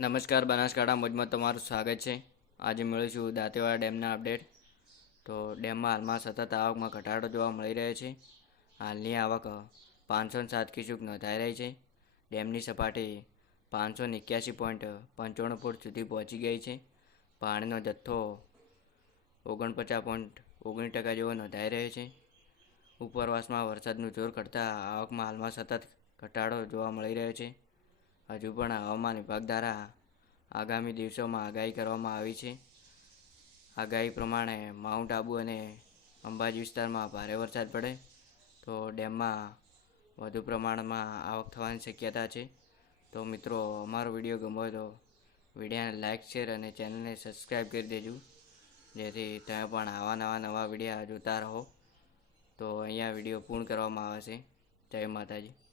નમસ્કાર, બનાસકાંઠા મોજમાં તમારું સ્વાગત છે. આજે મળીશું દાંતેવાડા ડેમના અપડેટ. તો ડેમમાં હાલમાં સતત આવકમાં ઘટાડો જોવા મળી રહ્યો છે. હાલની આવક પાંચસો સાત ક્યુસેક નોંધાઈ રહી છે. ડેમની સપાટી પાંચસો એક્યાસી પોઈન્ટ પંચાણું ફૂટ સુધી પહોંચી ગઈ છે. પાણીનો જથ્થો ઓગણપચાસ પોઈન્ટ ઓગણીસ ટકા જેવો નોંધાઈ રહ્યો છે. ઉપરવાસમાં વરસાદનું જોર ઘટતા આવકમાં હાલમાં સતત ઘટાડો જોવા મળી રહ્યો છે. હજુ પણ હવામાન વિભાગ દ્વારા આગામી દિવસોમાં આગાહી કરવામાં આવી છે. આગાહી પ્રમાણે માઉન્ટ આબુ અને અંબાજી વિસ્તારમાં ભારે વરસાદ પડે તો ડેમમાં વધુ પ્રમાણમાં આવક થવાની શક્યતા છે. તો મિત્રો, અમારો વીડિયો ગમ્યો તો વિડીયોને લાઇક શેર અને ચેનલને સબસ્ક્રાઈબ કરી દેજો. જેથી તમે પણ આવા નવા નવા વિડીયા જોતા રહો. તો અહીંયા વીડિયો પૂર્ણ કરવામાં આવે છે. જય માતાજી.